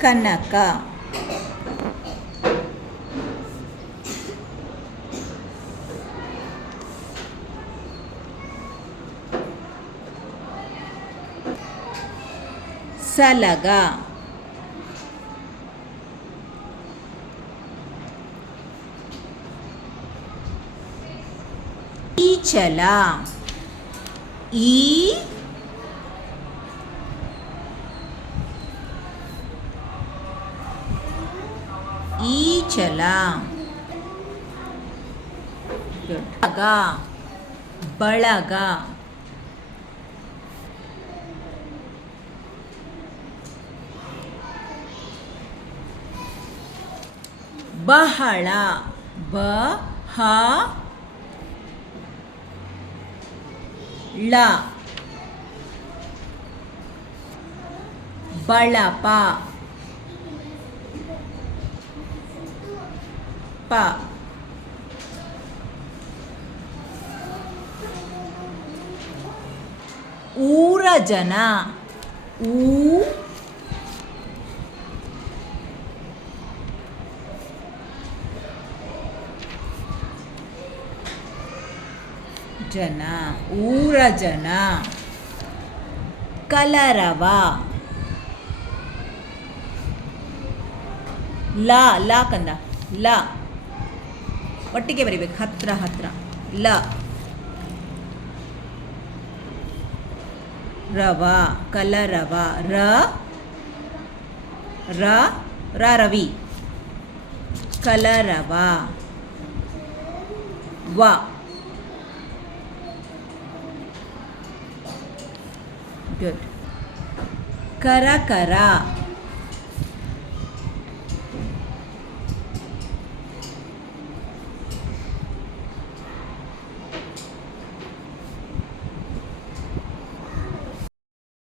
ಕನಕ. ಸಲಗ. ಈಚಲ. ಈಚಲ. ಬಳಗ. ಬಹಳ. ಳ. ಬಳಪ. ಊರ ಜನ. ಜನ, ಊರ ಜನ. ಕಲರವ. ಲ ಕಂದ, ಲ ಒಟ್ಟಿಗೆ ಬರಿಬೇಕು, ಹತ್ರ ಹತ್ರ. ಲ. ರವ, ಕಲರವ. ರವಿ, ಕಲರವ. ವ. ಗುಡ್. ಕರಕರ.